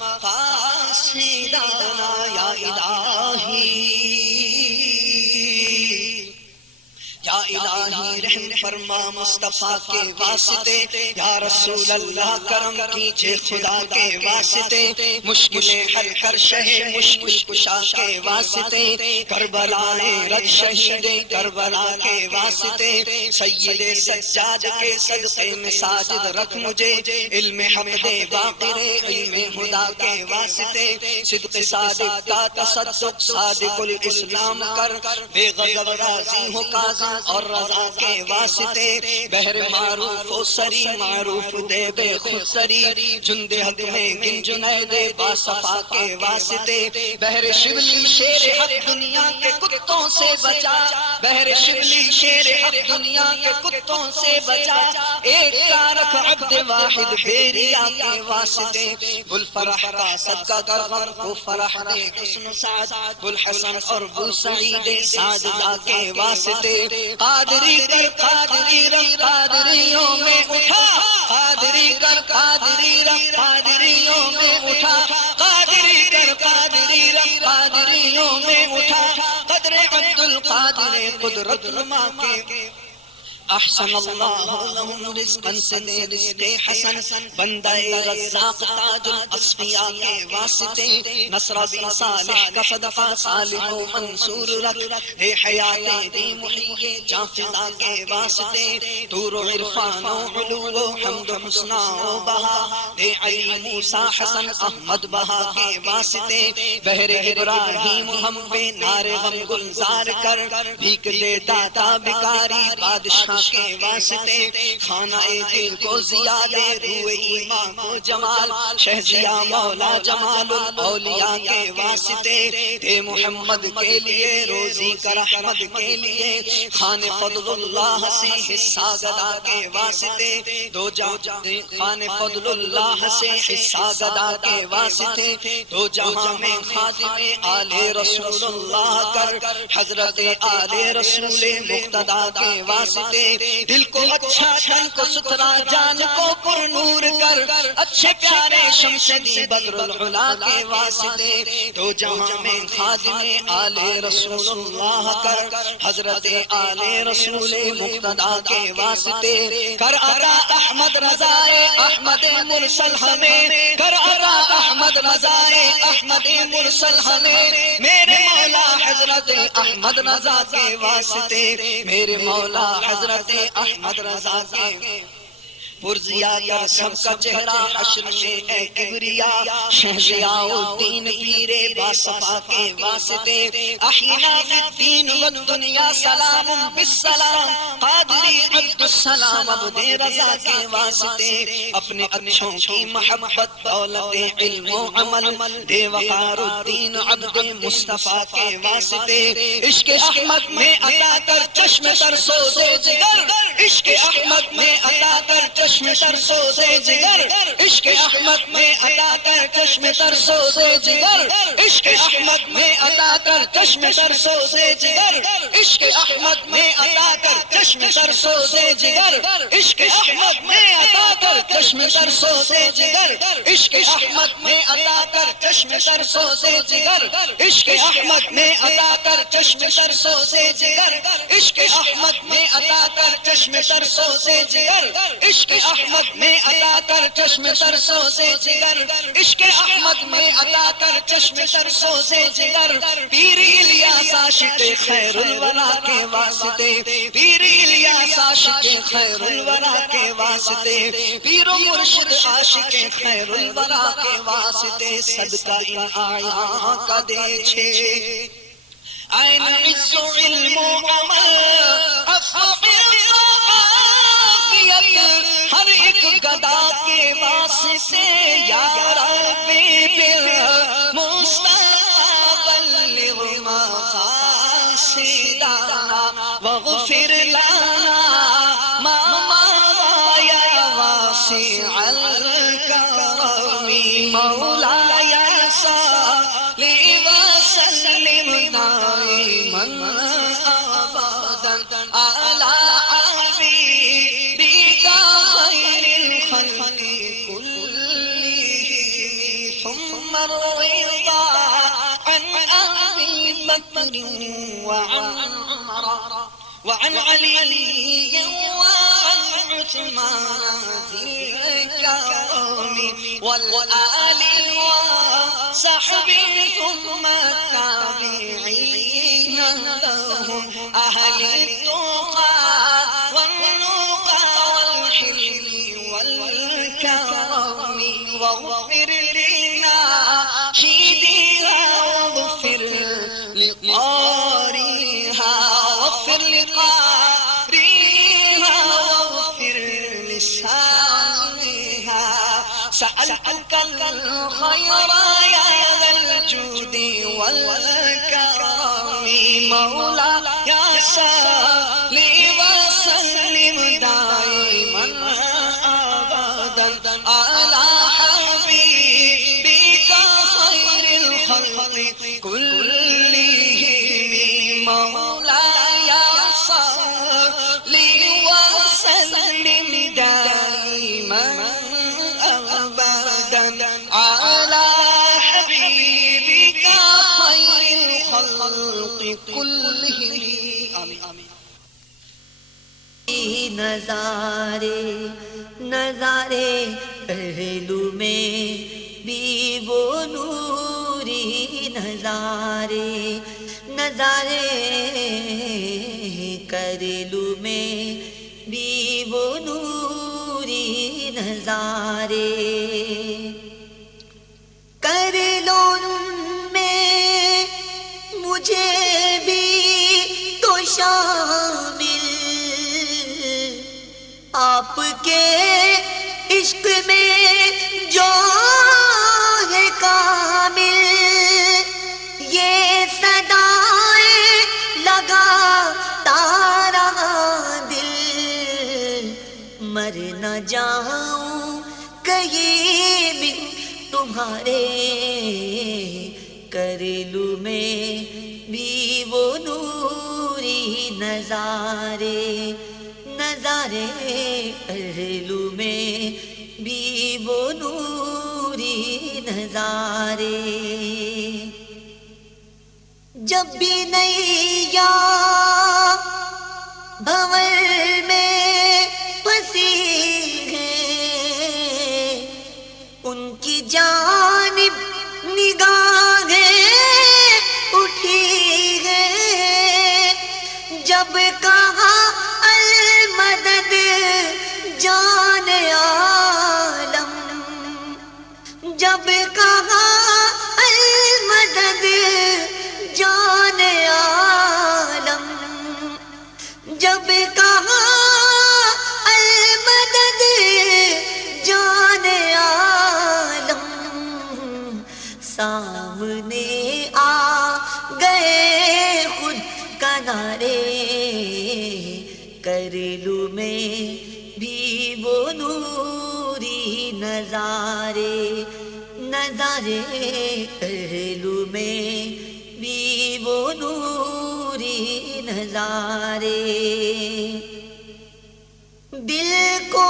مقاصدنا یا الہی یا الہی رحم فرما مصطفیٰ کے واسطے، یا رسول اللہ کرم کیجئے خدا کے واسطے، مشکلیں حل کر شہ مشکل کشا کے واسطے، کربلائے رد شہید کربلا کے واسطے، سید سجاد کے صدقے میں ساجد رکھ مجھے، علم حق دے باقر علم خدا کے واسطے، صدق صادق کا تصدق صادق الاسلام کر، بے غضب راضی ہو کاظم اور رضا کے واسطے، بحر معروف و سری معروف دے بے خود سری، جند حق میں گن جنید باصفا کے واسطے، بحر شبلی شیر حق دنیا کے کتوں سے بچا، بحر شبلی شیر حق دنیا کے کتوں سے بچا، ایک تارک عبد واحد بیریا کے واسطے، بلفرح کا صدقہ کر غم کو فرح دے حسن سعد، بلحسن اور بوسعید سعدہ کے واسطے، قادری کر قادری رب قادریوں میں اٹھا، قادری کر قادری رب قادریوں میں اٹھا، قادری کر قادری رب قادریوں میں اٹھا، قدر عبد القادر قدرت نما کے احسن اللہ لہم رزقا سے دے رزق حسن، بندہ رزاق تاج الاصفیاء کے واسطے، نصر بن صالح کا صدقہ صالح و منصور رکھ، اے حیات دی محیی جاں فضا کے واسطے، طور و عرفان و علو و حمد و حسنہ و بہا، اے علی موسیٰ حسن احمد بہا کے واسطے، بحر ابراہیم ہم پہ نار غم گلزار کر، بھیک دے داتا بکاری بادشاہ کے واسطے، خانہ دل کو زیادہ روح ایمان کو جمال، شہزیا مولا جمال الاولیاء کے واسطے، اے محمد کے لیے روزی کر احمد کے لیے، خان فضل اللہ سے حصہ گدا کے واسطے، دو خان فضل اللہ سے حصہ گدا کے واسطے، دو جہاں میں خادم آل رسول اللہ کر، حضرت آل رسول مقتدی کے واسطے، دل کو اچھا تن کو ستھرا جان کو پر نور کر، اچھے پیارے شمس دی بدر العلا کے واسطے، دو جہاں میں خادم آل رسول اللہ کر، حضرت آل رسول مقتدی کے واسطے، کر عطا احمد رضائے احمد مرسل ہمیں، کر عطا احمد رضائے احمد مرسل ہمیں، میرے مولا حضرت احمد رضا کے واسطے، میرے مولا حضرت احمد رضا کے پرزیا کر سب کا چہرہ حشر میں اے کبریا، شہزیاء الدین پیرے باصفا کے واسطے، احینا فی الدین والدنیا سلام بالسلام، قادری عبد السلام عبد رضا کے واسطے، اپنے اچھوں کی محبت دولت علم و عمل دے وقار الدین عبد مصطفیٰ کے واسطے، عشق احمد میں عطا کر چشم تر سوز جگر، عشق احمد میں عطا کر چشم تر سوز جگر، عشق احمد میں عطا کر چشم تر سوز جگر، عشق احمد میں عطا کر چشم تر سوز جگر، عشق احمد میں عطا کر چشم تر سوز جگر، عشق احمد میں عطا کر چشم تر سوز جگر، عشق احمد میں عطا کر چشم تر سوز جگر، عشق احمد میں عطا کر چشم تر سوز جگر، عشق احمد میں عطا کر چشم تر سوز جگر، عشق احمد میں عطا کر چشم تر سوز جگر، عشق احمد میں عطا کر چشم تر سوز جگر، پیر الیاس عاشق خیر الورا کے واسطے، پیر الیاس عاشق خیر الورا کے واسطے، پیر و مرشد عاشق خیر الورا کے واسطے، صدقہ ان آیاں کا دے چھے، عین عز و علم و عمل ہر ایک گدا کے واسطے، یا ربی بالمصطفی بلغ مقاصدنا واغفر لنا ما مضى یا واسع الکرم، مولاي صل وسلم دائما ابدا على حبيبك خير الخلق كلهم، ثم بكر وعمر وعن علي وعن عثمان ذي الكرم والآل وصحبه ثم التابعين لهم أهل التقى والنقى والحلم والكرم واغفر لنا شيدها واغفر لقارئها واغفر لقارئها واغفر لسانها سألتك الخير يا ذا الجود والكرم مولاي صل وسلم دائما أبدا على حبيبك خير الخلق كلهم مولاي صل وسلم دائما أبدا على حبيبك خير الخلق كلهم آمين نظارے نظارے پہلو میں بھی وہ نوری نظارے نظارے کرلو میں بھی وہ نوری نظارے کر لو میں مجھے بھی تو شامل آپ کے عشق میں جو ہے کامل یہ صدائیں لگاتا رہا دل مر نہ جاؤں کہیں بھی تمہارے کر لوں میں بھی وہ نوری نظارے نظارے کر لوں میں بھی وہ نوری نظارے جب بھی نیا بھنور میں پھنسی ہے ان کی جانب نگاہیں اٹھی ہے جب کہا المدد جان عالم جب کہا المدد جان عالم جب کہا المدد جان عالم سامنے آ گئے خود کنارے کر لوں میں بھی وہ نوری نظارے نظارے کر لوں میں بھی وہ نوری نظارے دل کو